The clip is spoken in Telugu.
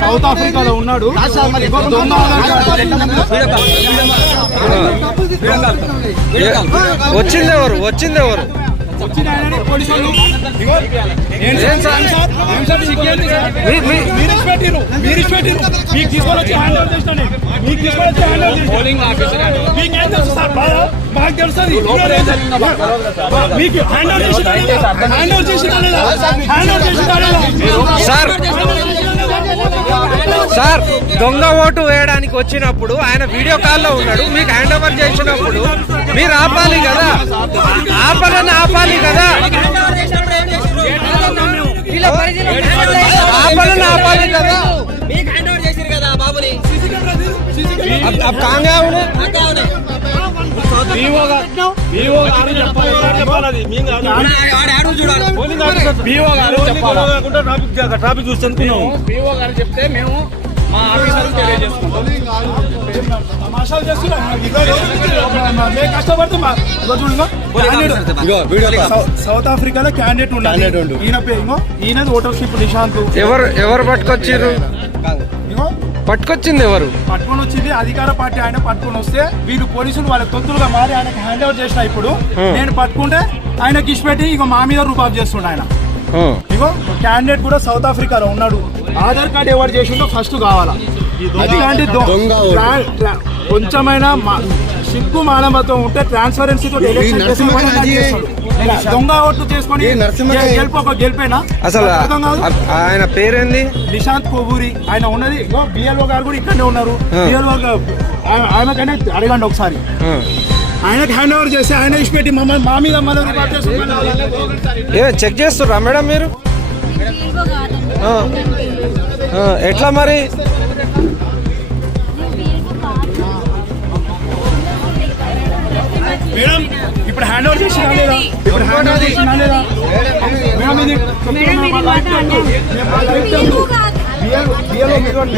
సౌత్ ఆఫ్రికాలో ఉన్నాడు. వచ్చింది ఎవరు వచ్చింది ఎవరు. మీకు హ్యాండ్ ఓవర్ వచ్చి హ్యాండ్ ఓవర్ తెలుస్తుంది మీకు హ్యాండ్ ఓవర్ చేసిన హ్యాండ్ ఓవర్ చేసిన హ్యాండ్ ఓవర్ చేసిన దొంగ ఓటు వేయడానికి వచ్చినప్పుడు ఆయన వీడియో కాల్లో ఉన్నాడు మీకు హ్యాండ్ ఓవర్ చేసినప్పుడు మీరు ఆపాలి కదా? ఆపాలని ఆపాలి కదా? ఆపాలని ఆపాలి కదా? ట్రాఫిక్ మేము మా తెలియజేసుకుంటాం. సౌత్ ఆఫ్రికాలో క్యాండిడేట్ ఉండాలి. ఈయన పేరు ఈయన ఓటర్షిప్ నిశాంత్. ఎవరు ఎవరు పట్టుకొచ్చిర్రు? ఇగో. పట్టుకొచ్చింది ఎవరు? పట్టుకొని వచ్చింది అధికార పార్టీ ఆయన పట్టుకొని వస్తే వీళ్ళు పోలీసులు వాళ్ళకి తొత్తులుగా మారి ఆయనకి హ్యాండ్ ఓవర్ చేసిన ఇప్పుడు. నేను పట్టుకుంటే ఆయనకి ఇచ్చిపెట్టి ఇక మా మీద రూపాబు చేస్తుండే ఆయన. ఇగో క్యాండిడేట్ కూడా సౌత్ ఆఫ్రికాలో ఉన్నాడు. ఆధార్ కార్డ్ ఎవరు చేసిండో ఫస్ట్ కావాలా? ట్రా- కొంచెమైనా సిగ్గు మానవత్వం ఉంటే ట్రాన్స్పరెన్సీ దొంగ ఓట్లు చేసుకొని గెలుపు ఒక గెలిపేనా? అసలు ఆయన పేరేంది? నిశాంత్ కోవూరి ఆయన ఉన్నది బిఎల్ఓ గారు కూడా ఇక్కడే ఉన్నారు. బిఎల్ఓ ఆయనకనే అడగండి ఒకసారి. ఆయనకి హ్యాండ్ ఓవర్ చేసి ఆయన ఇచ్చిపెట్టి మమ్మల్ని మా మీద చేసుకుని ఏ చెక్ చేస్తుర్రా మేడం మీరు ఎట్లా మరి మేడం ఇప్పుడు హ్యాండ్ ఓవర్ చేసినా లేదా ఇప్పుడు హ్యాండ్ ఓవర్ చేసినా లేదా మేడం ఇది